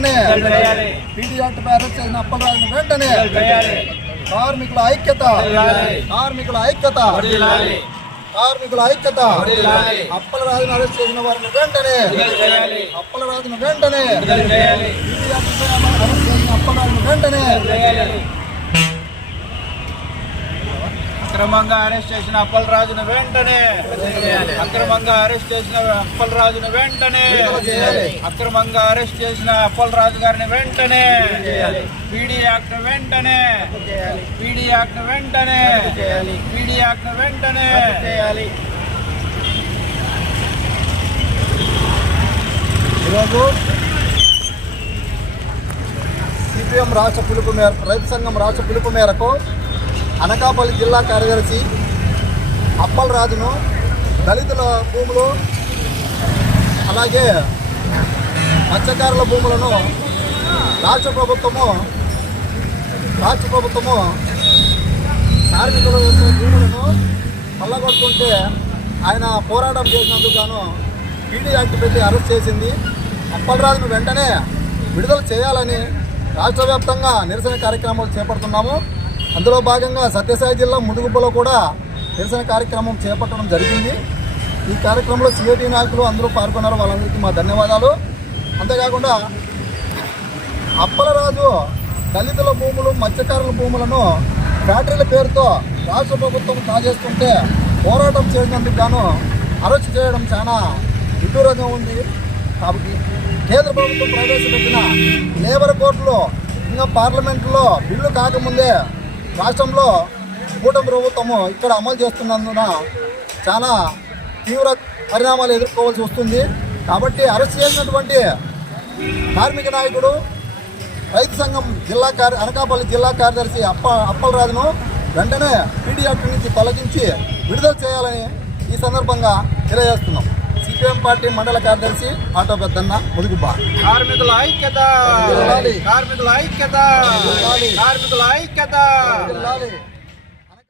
వెంటనే PD act పై arrest చేసిన అప్పలరాజును వెంటనే కార్మికుల ఐక్యత అప్పలరాజును అరెస్ట్ చేసిన వారిని వెంటనే అప్పలరాజును వెంటనే అప్పలరాజును వెంటనే అక్రమంగా అరెస్ట్ చేసిన అప్పలరాజును వెంటనే అక్రమంగా అరెస్ట్ చేసిన అప్పలరాజును వెంటనే అక్రమంగా అరెస్ట్ చేసిన అప్పలరాజు గారిని వెంటనే పీడీ యాక్ట్ వెంటనే పీడీ యాక్ట్ వెంటనే పీడీ యాక్ట్ వెంటనే ఈరోజు సిపిఎం రాష్ట్ర పిలుపు మేరకు రైతు సంఘం రాష్ట్ర పిలుపు మేరకు అనకాపల్లి జిల్లా కార్యదర్శి అప్పలరాజును దళితుల భూములు అలాగే మత్స్యకారుల భూములను రాష్ట్ర ప్రభుత్వము కార్మికుల భూములను కొల్లగొట్టుకుంటే ఆయన పోరాటం చేసినందుకు గాను పీడీ యాక్ట్ పెట్టి అరెస్ట్ చేసింది. అప్పలరాజును వెంటనే విడుదల చేయాలని రాష్ట్ర వ్యాప్తంగా నిరసన కార్యక్రమాలు చేపడుతున్నాము. అందులో భాగంగా సత్యసాయి జిల్లా ముదుగుబ్బలో కూడా నిరసన కార్యక్రమం చేపట్టడం జరిగింది. ఈ కార్యక్రమంలో సిఐటి నాయకులు అందరూ పాల్గొన్నారు. వాళ్ళందరికీ మా ధన్యవాదాలు. అంతేకాకుండా అప్పలరాజు దళితుల భూములు మత్స్యకారుల భూములను ఫ్యాక్టరీల పేరుతో రాష్ట్ర ప్రభుత్వం కాజేస్తుంటే పోరాటం చేసినందుకు గాను అరెస్ట్ చేయడం చాలా విడ్డూరంగా ఉంది. కాబట్టి కేంద్ర ప్రభుత్వం ప్రవేశపెట్టిన లేబర్ కోర్టులో ఇంకా పార్లమెంటులో బిల్లు కాకముందే రాష్ట్రంలో కూటమి ప్రభుత్వము ఇక్కడ అమలు చేస్తున్నందున చాలా తీవ్ర పరిణామాలు ఎదుర్కోవాల్సి వస్తుంది. కాబట్టి అరెస్ట్ చేసినటువంటి కార్మిక నాయకుడు రైతు సంఘం అనకాపల్లి జిల్లా కార్యదర్శి అప్పలరాజును వెంటనే పీడీ యాక్ట్ నుంచి తొలగించి విడుదల చేయాలని ఈ సందర్భంగా తెలియజేస్తున్నాం. సిపిఎం పార్టీ మండల కార్యదర్శి ఆటో పెద్దన్న ముదుగుబ్బ. కార్మికుల ఐక్యత కార్మికుల ఐక్యత కార్మికుల ఐక్యత.